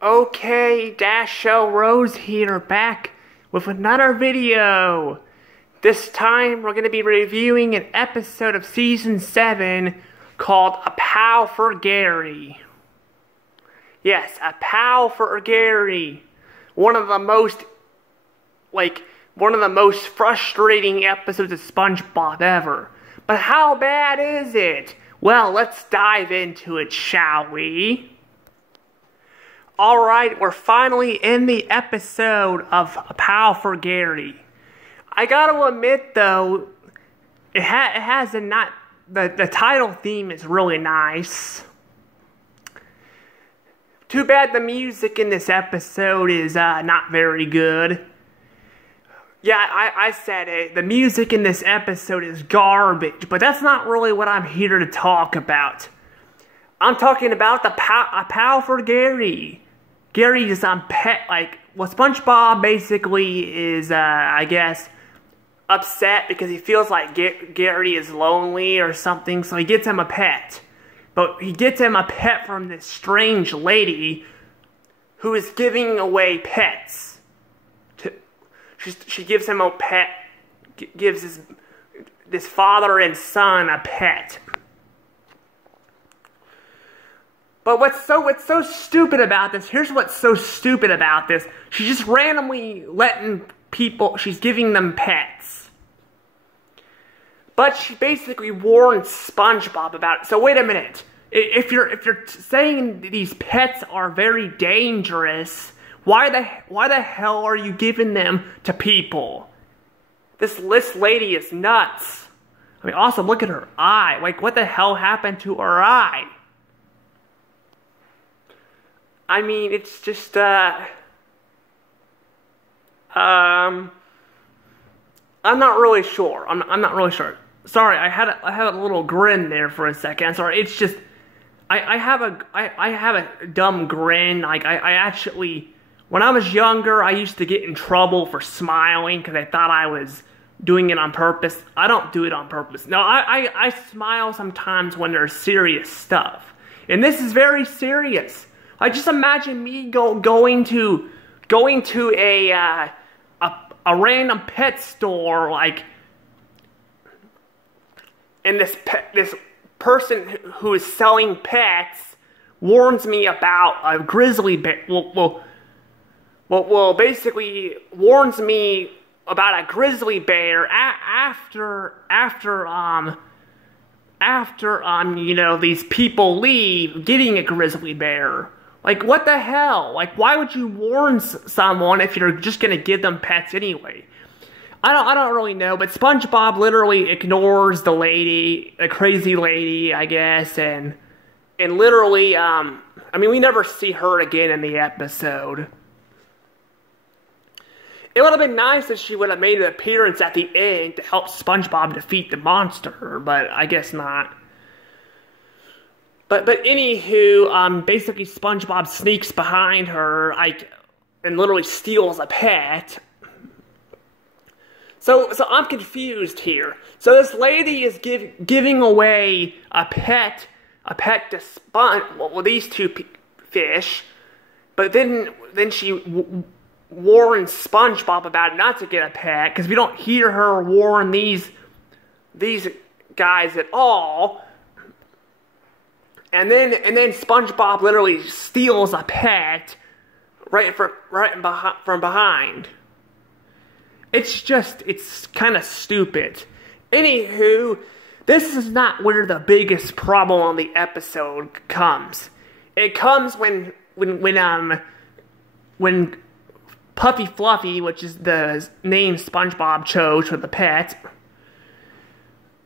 Okay, Dash Show Rose here, back with another video. This time we're going to be reviewing an episode of Season 7 called A Pal for Gary. Yes, A Pal for Gary. One of the most frustrating episodes of SpongeBob ever. But how bad is it? Well, let's dive into it, shall we? Alright, we're finally in the episode of A Pal for Gary. I gotta admit, though, the title theme is really nice. Too bad the music in this episode is not very good. Yeah, I said it. The music in this episode is garbage, but that's not really what I'm here to talk about. I'm talking about A Pal for Gary. Gary is SpongeBob basically is, I guess, upset because he feels like Gary is lonely or something, so he gets him a pet. But he gets him a pet from this strange lady who is giving away pets. She gives him a pet, gives this father and son a pet. But what's so stupid about this, here's what's so stupid about this. She's just randomly letting people, she's giving them pets. But she basically warns SpongeBob about it. So wait a minute. If you're saying these pets are very dangerous, why the hell are you giving them to people? This lady is nuts. I mean, also look at her eye. Like, what the hell happened to her eye? I mean, it's just, I'm not really sure. I'm not really sure. Sorry, I had a little grin there for a second. Sorry, it's just, I have a dumb grin. Like, I actually, when I was younger, I used to get in trouble for smiling because I thought I was doing it on purpose. I don't do it on purpose. No, I smile sometimes when there's serious stuff. And this is very serious. I just imagine me going to a random pet store, like, and this person who is selling pets warns me about a grizzly bear. Well, basically warns me about a grizzly bear after you know, these people leave getting a grizzly bear. Like, what the hell? Like, why would you warn someone if you're just gonna give them pets anyway? I don't really know, but SpongeBob literally ignores the lady, the crazy lady, I guess, and literally, I mean, we never see her again in the episode. It would have been nice if she would have made an appearance at the end to help SpongeBob defeat the monster, but I guess not. But anywho, basically SpongeBob sneaks behind her, and literally steals a pet. So I'm confused here. So this lady is giving away a pet to these two fish, but then she warns SpongeBob about not to get a pet, because we don't hear her warn these guys at all. And then SpongeBob literally steals a pet from behind. It's kind of stupid. Anywho, this is not where the biggest problem on the episode comes. It comes when Puffy Fluffy, which is the name SpongeBob chose for the pet,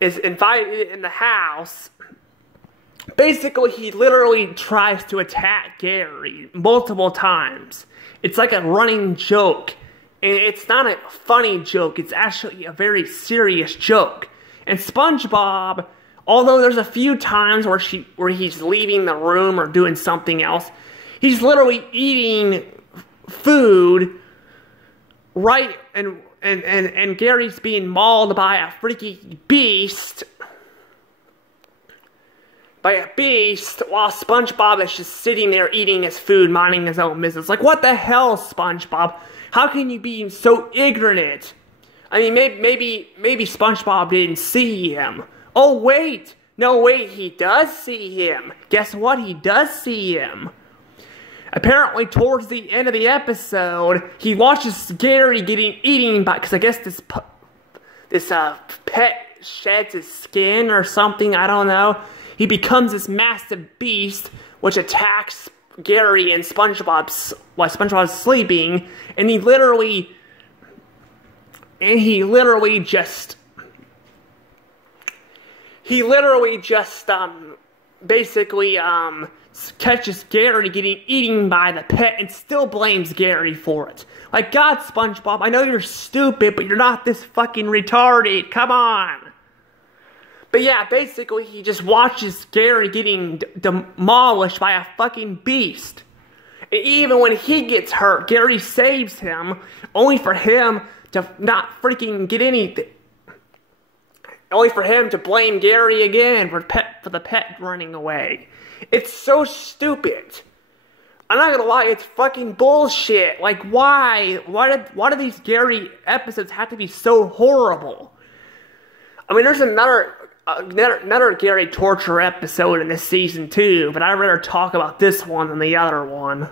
is invited in the house. Basically, he literally tries to attack Gary multiple times. It's like a running joke. And it's not a funny joke, it's actually a very serious joke. And SpongeBob, although there's a few times where he's leaving the room or doing something else, he's literally eating food, right, and Gary's being mauled by a freaky beast. by a beast while SpongeBob is just sitting there eating his food, minding his own business. Like, what the hell, SpongeBob? How can you be so ignorant? I mean, maybe SpongeBob didn't see him. Oh, wait. No, wait, he does see him. Guess what? He does see him. Apparently, towards the end of the episode, he watches Gary getting eaten by, because I guess this pet sheds his skin or something, I don't know. He becomes this massive beast, which attacks Gary and SpongeBob while SpongeBob's sleeping, and he literally just basically catches Gary getting eaten by the pet and still blames Gary for it. Like, God, SpongeBob, I know you're stupid, but you're not this fucking retarded. Come on. But yeah, basically, he just watches Gary getting demolished by a fucking beast. And even when he gets hurt, Gary saves him, only for him to not freaking get anything. Only for him to blame Gary again for the pet running away. It's so stupid. I'm not gonna lie, it's fucking bullshit. Like, why? Why do these Gary episodes have to be so horrible? I mean, there's another Gary torture episode in this season too, but I'd rather talk about this one than the other one.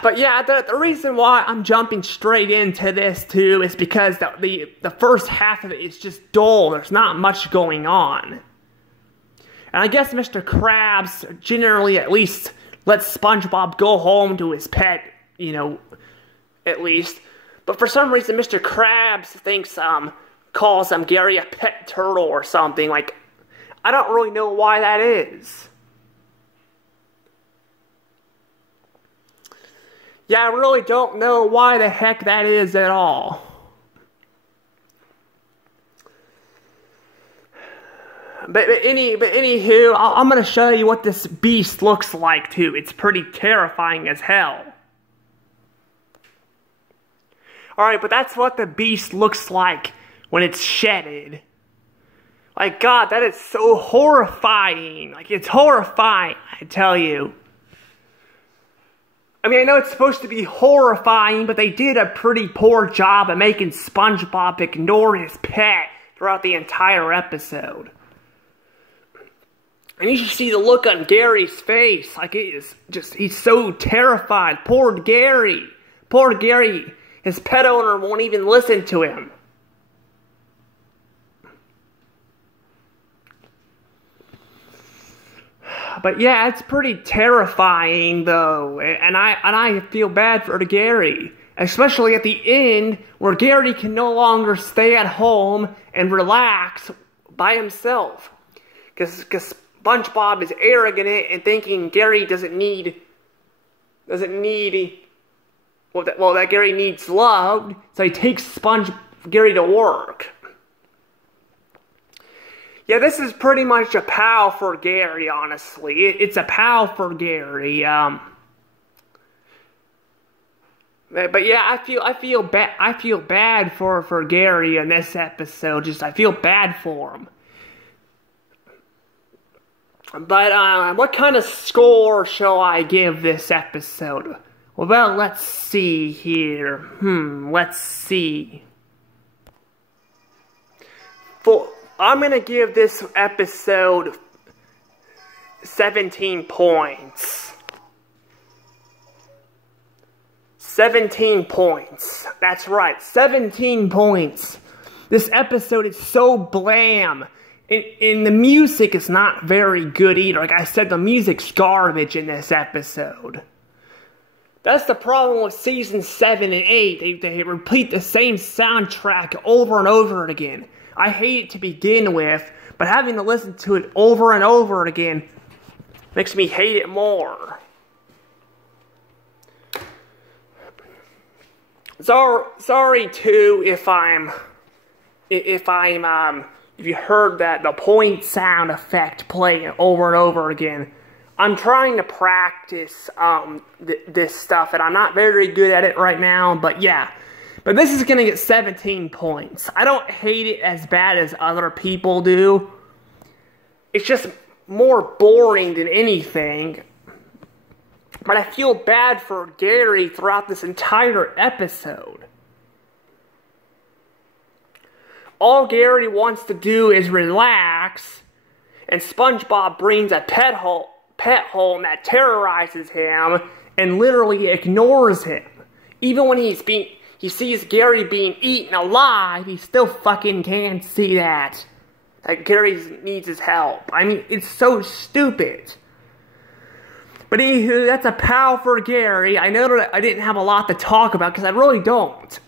But yeah, the reason why I'm jumping straight into this too is because the first half of it is just dull. There's not much going on. And I guess Mr. Krabs generally at least lets SpongeBob go home to his pet, you know, at least. But for some reason, Mr. Krabs calls Gary a pet turtle or something. Like, I don't really know why that is. Yeah, I really don't know why the heck that is at all. But anywho, I'm gonna show you what this beast looks like too. It's pretty terrifying as hell. Alright, but that's what the beast looks like when it's shedded. Like, God, that is so horrifying. Like, it's horrifying, I tell you. I mean, I know it's supposed to be horrifying, but they did a pretty poor job of making SpongeBob ignore his pet throughout the entire episode. And you should see the look on Gary's face. Like, it is just, he's so terrified. Poor Gary. Poor Gary. His pet owner won't even listen to him. But yeah, it's pretty terrifying though, and I feel bad for Gary, especially at the end where Gary can no longer stay at home and relax by himself, because SpongeBob is arrogant and thinking Gary doesn't need that Gary needs love, so he takes Gary to work. Yeah, this is pretty much a POW for Gary, honestly. It's a POW for Gary. But yeah, I feel bad for Gary in this episode. Just, I feel bad for him. But what kind of score shall I give this episode? Well, let's see here. Let's see. I'm gonna give this episode 17 points. 17 points. That's right, 17 points. This episode is so bland. And the music is not very good either. Like I said, the music's garbage in this episode. That's the problem with season 7 and 8. They repeat the same soundtrack over and over again. I hate it to begin with, but having to listen to it over and over again makes me hate it more. Sorry too if you heard that the point sound effect playing over and over again. I'm trying to practice this stuff, and I'm not very good at it right now, but yeah. But this is gonna get 17 points. I don't hate it as bad as other people do. It's just more boring than anything. But I feel bad for Gary throughout this entire episode. All Gary wants to do is relax, and SpongeBob brings a pet home that terrorizes him and literally ignores him. Even when he sees Gary being eaten alive, he still fucking can't see that Gary needs his help. I mean, it's so stupid. But anywho, that's a pow for Gary. I know that I didn't have a lot to talk about because I really don't.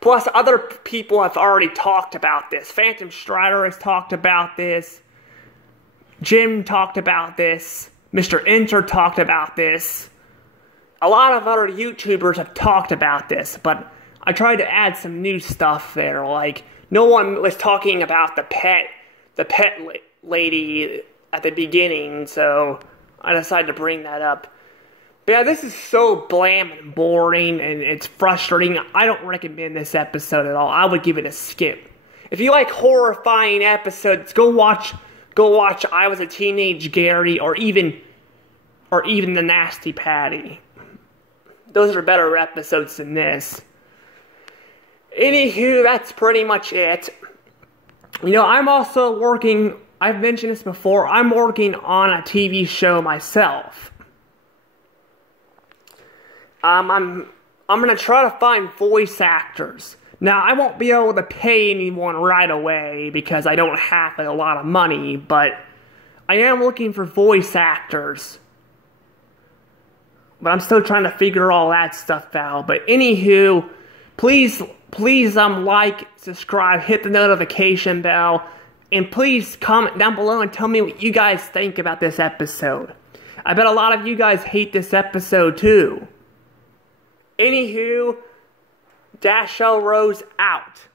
Plus, other people have already talked about this. Phantom Strider has talked about this. Jim talked about this. Mr. Enter talked about this. A lot of other YouTubers have talked about this, but I tried to add some new stuff there. Like, no one was talking about the pet lady at the beginning, so I decided to bring that up. But yeah, this is so bland and boring, and it's frustrating. I don't recommend this episode at all. I would give it a skip. If you like horrifying episodes, go watch I Was a Teenage Gary, or even The Nasty Patty. Those are better episodes than this. Anywho, that's pretty much it. You know, I'm also working, I've mentioned this before, I'm working on a TV show myself. I'm gonna try to find voice actors. Now, I won't be able to pay anyone right away because I don't have a lot of money, but I am looking for voice actors. But I'm still trying to figure all that stuff out. But anywho, please like, subscribe, hit the notification bell, and please comment down below and tell me what you guys think about this episode. I bet a lot of you guys hate this episode too. Anywho, Dash L Rose out.